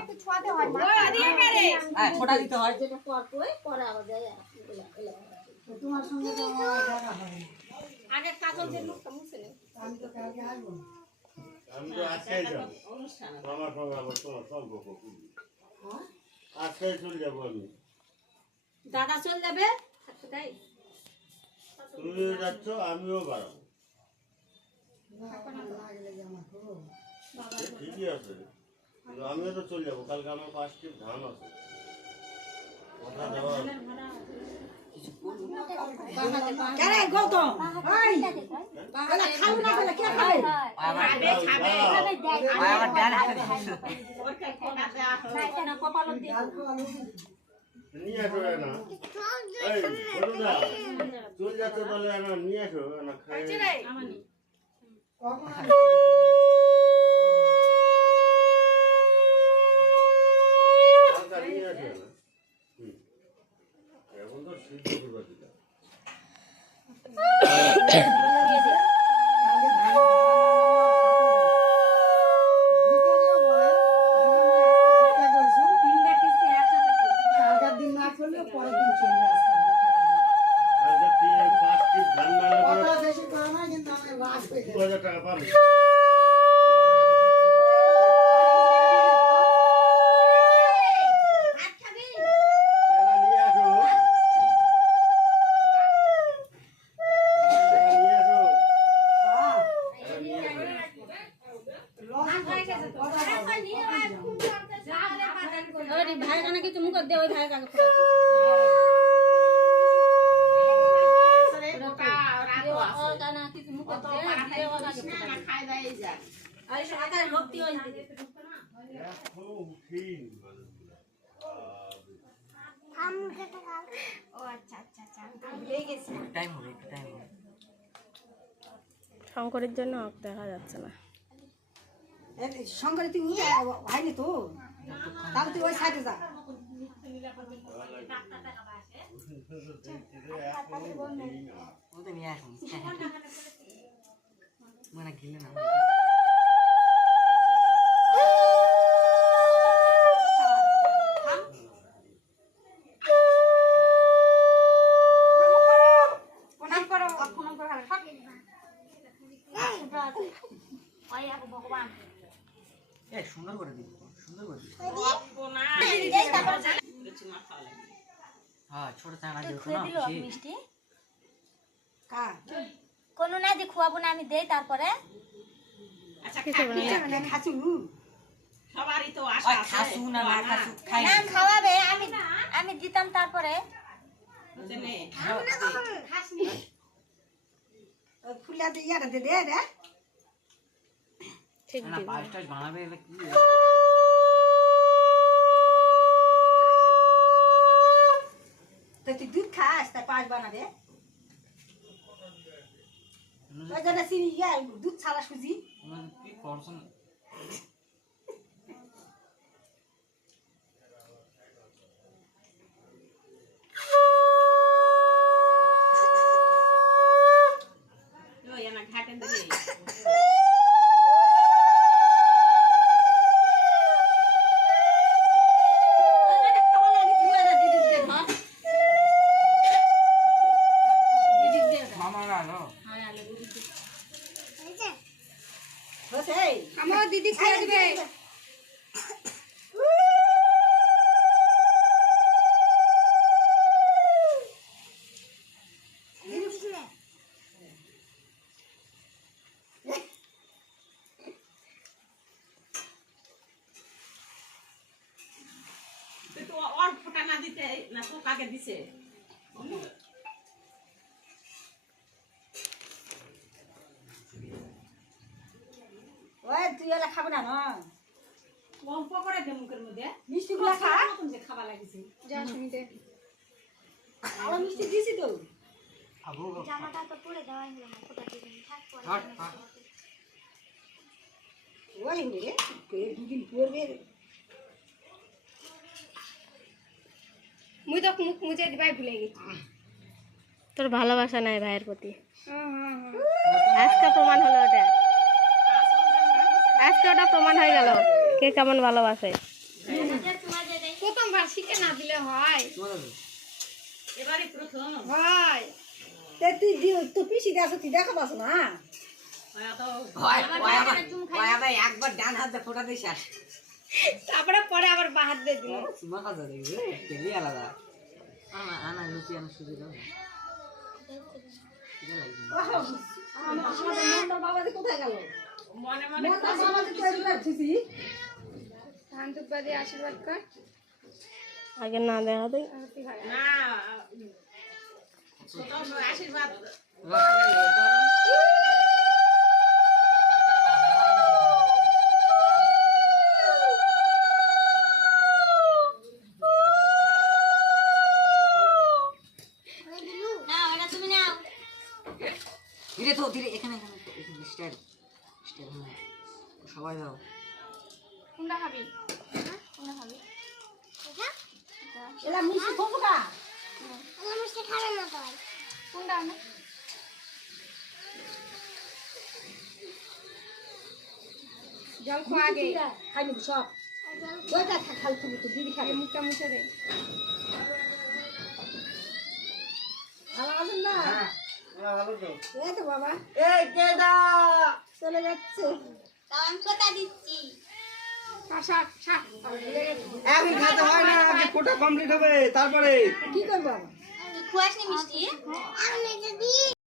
একটু ছোঁয়াতে হয় ছোটা দিতে হয় যেটা পরে আবার যায় তোমার সঙ্গে তো দেখা হয় আগে কাজল দিয়ে মুখটা মুছে নে আমি তো কালকে আসবো আমি তো আজকেই যাব আমার সঙ্গে আবার তোমার সম্পর্ক আজকেই চলে যাবো আমি দাদা চলে যাবে তাই তুমিও যাচ্ছ আমিও বাড়াবো ঠিকই আছে কিন্তু আমিও তো চলে যাবো কালকে আমার 5 টি ধান আছে কথা দেওয়া আরে গৌতম ভাই বাবা খাও না বলে কে খায় খাবে আবার ডাল হাতে ওর কাছে কোনা দেয়া হয় না কপাল দিয়ে নিয়ে আসো না এই বড়দা চলে যাচ্ছে বলে না নিয়ে আসো না খাই আমানি হালকা নিয়ে আসো না এখন তো সিদ্ধ করে দিলাম টাকা পাবে ভাই কানে কিছু মুখ দে ওই ভাই কাকে শঙ্করের জন্য দেখা যাচ্ছে না শঙ্করে তুই হয়নি তো তাহলে তুই ওই সাইডে যা নিয়ে আসুন মানে গিলে না সুন্দর করে দিই সুন্দর করে দিই হ্যাঁ ছোট চাঙা দিও না মিষ্টি কার কোন না দি খুয়াবো না আমি দেই তারপরে আচ্ছা খাচু সবারই তো আশা আছে খাসু না না খাসু খাই না খাওয়াবে আমি দিতাম তারপরে বুঝলে খাসনি ওই ফুলা দিয়ে ইয়াটা দে রে ঠিক না দিবি পাঁচটা বানাবে এবার কি তো তুই দুধ খাস তাই পাঁচ বানাবে ওই জন্য চিনি ইয়া দুধ ছাড়া সুজি কি করছেন ওই না ঘাটেন দিলে আমার দিদি খেয়ে দিবে তো আর ফোটা না দিতে না তো কাকে দিছে ওই তুই এলা খাবো না না অল্প করে দে মুখের মধ্যে মিষ্টি গুলা খা নতুন যে খাবার লাগিছে যা শুনিতে আলো মিষ্টি দিছি তো আবু জামাটা তো পরে দেওয়াই হলো না কোটা দিবেন থাক পরে থাক থাক ওই রে কে দুদিন পড়বে মুই তো মুখ মুছে দিবাই ভুলে গেছি তোর ভালোবাসা নাই ভাইয়ের প্রতি আজকে প্রমাণ হলো ওটা আজকে ওটা প্রমাণ হয়ে গেল কে কেমন ভালোবাসে প্রথমবার শিখে না দিলে হয় এবারে প্রথম হয় তুই পিসি দিয়ে তুই দেখা পাস না একবার ডান হাত দিয়ে ফোটা দিস আর তারপরে পরে আবার বাহাত দিয়ে দিল মাথা ধরে গেলি আলাদা আনা লুচি আনা সুবিধা আমাদের বাবাজি কোথায় গেল মনে মনে বাবাজি তো এবার দিছি ধান দুব্বা দিয়ে আশীর্বাদ কর আগে না দেখা দেয় না ছোট আশীর্বাদ নাও এটা তুমি নাও ধীরে তো ধীরে এখানে এখানে স্টাইল স্টাইল সবাই দাও কোনটা খাবি কোনটা খাবি এলা মিষ্টি খাবো কা কোনটা আনে জল খা আগে খাই নিবি সব ওইটা খাই তুমি তো দিদি খাবে মুখটা মুছে দে ভালো আছেন না ভালো তো এই তো বাবা এই কেডা চলে যাচ্ছে তাও আমি কোথা দিচ্ছি শাক শাক ভুলে গেছি এখন খেতে হয় না আগে ফোটা কমপ্লিট হবে তারপরে কি করবো বাবা তুই খুয়াসনি মিষ্টি